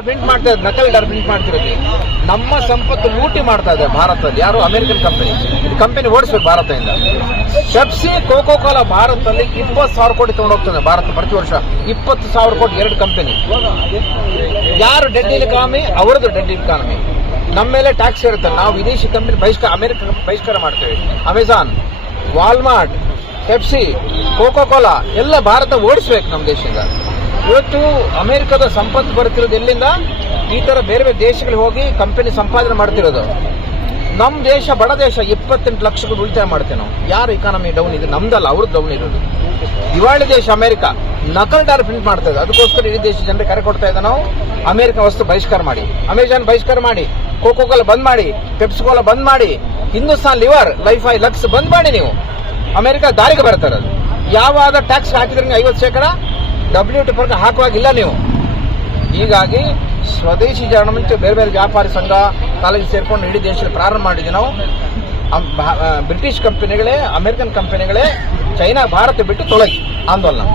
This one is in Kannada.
ಪ್ರಿಂಟ್ ಮಾಡ್ತಾ ಇದ್ದಾರೆ, ನಕಲಿ ಡಾಲರ್ ಪ್ರಿಂಟ್ ಮಾಡ್ತಿರೋದು. ನಮ್ಮ ಸಂಪತ್ತು ಲೂಟಿ ಮಾಡ್ತಾ ಇದೆ ಭಾರತದಲ್ಲಿ. ಯಾರು? American company. ಇದು ಕಂಪನಿ ಓಡಿಸ್ಬೇಕು ಭಾರತದಿಂದ. ಪೆಪ್ಸಿ, ಕೋಕೋ ಕೋಲಾ ಭಾರತದಲ್ಲಿ 20,000 ಕೋಟಿ ತಗೊಂಡೋಗ್ತದೆ ಭಾರತ ಪ್ರತಿ ವರ್ಷ. 20,000 ಕೋಟಿ ಎರಡು ಕಂಪನಿ. ಯಾರು ಡೆಡ್ ಇಕಾನಮಿ? ಅವರದ್ದು ಡೆಡ್ ಇಕಾನಮಿ. ನಮ್ಮ ಮೇಲೆ ಟ್ಯಾಕ್ಸ್ ಇರುತ್ತೆ. ನಾವು ವಿದೇಶಿ ಕಂಪನಿ ಅಮೆರಿಕ ಬಹಿಷ್ಕಾರ ಮಾಡ್ತೇವೆ. Amazon, Walmart, Pepsi, cocoa Cola ಎಲ್ಲ ಭಾರತ ಓಡಿಸ್ಬೇಕು ನಮ್ಮ ದೇಶದಿಂದ. ಇವತ್ತು ಅಮೆರಿಕದ ಸಂಪತ್ತು ಬರ್ತಿರೋದು ಎಲ್ಲಿಂದ? ಈ ತರ ಬೇರೆ ಬೇರೆ ದೇಶಗಳಿಗೆ ಹೋಗಿ ಕಂಪನಿ ಸಂಪಾದನೆ ಮಾಡ್ತಿರೋದು. ನಮ್ಮ ದೇಶ ಬಡ ದೇಶ, 28 ಲಕ್ಷ ಕೋಟಿ ಉಳಿತಾಯ ಮಾಡ್ತೇವೆ ನಾವು. ಯಾರು ಇಕಾನಮಿ ಡೌನ್ ಇದೆ? ನಮ್ದಲ್ಲ, ಅವ್ರದ್ದು ಡೌನ್ ಇರೋದು. ದಿವಾಳಿ ದೇಶ ಅಮೆರಿಕ ನಕಲ್ ಡಾಲರ್ ಪ್ರಿಂಟ್ ಮಾಡ್ತಾ ಇದೆ. ಅದಕ್ಕೋಸ್ಕರ ಇಡೀ ದೇಶ ಜನರಿಗೆ ಕರೆ ಕೊಡ್ತಾ ಇದ್ದ ನಾವು ಅಮೆರಿಕ ವಸ್ತು ಬಹಿಷ್ಕಾರ ಮಾಡಿ, ಅಮೆಜಾನ್ ಬಹಿಷ್ಕಾರ ಮಾಡಿ, ಕೋಕೋ ಕೋಲಾ ಬಂದ್ ಮಾಡಿ, ಪೆಪ್ಸಿ ಕೋಲಾ ಬಂದ್ ಮಾಡಿ, ಹಿಂದೂಸ್ತಾನ್ ಲಿವರ್, ಲೈಫ್ ಲಕ್ಸ್ ಬಂದ್ ಮಾಡಿ. ನೀವು ಅಮೆರಿಕ ದಾರಿಗೆ ಬರ್ತಾರೆ. ಅದು ಯಾವಾಗ ಟ್ಯಾಕ್ಸ್ ಹಾಕಿದ್ರೆ 50% WTO ಪರ್ಕ ಹಾಕುವಾಗಿಲ್ಲ ನೀವು. ಹೀಗಾಗಿ ಸ್ವದೇಶಿ ಮುಂಚೆ ಬೇರೆ ಬೇರೆ ವ್ಯಾಪಾರಿ ಸಂಘ ಕಾಲೇಜ್ ಸೇರ್ಕೊಂಡು ಇಡೀ ದೇಶದಲ್ಲಿ ಪ್ರಾರಂಭ ಮಾಡಿದ್ವಿ ನಾವು. ಬ್ರಿಟಿಷ್ ಕಂಪನಿಗಳೇ, ಅಮೆರಿಕನ್ ಕಂಪನಿಗಳೇ ಚೈನಾ ಭಾರತ ಬಿಟ್ಟು ತೊಲಗಿ ಆಂದೋಲನ.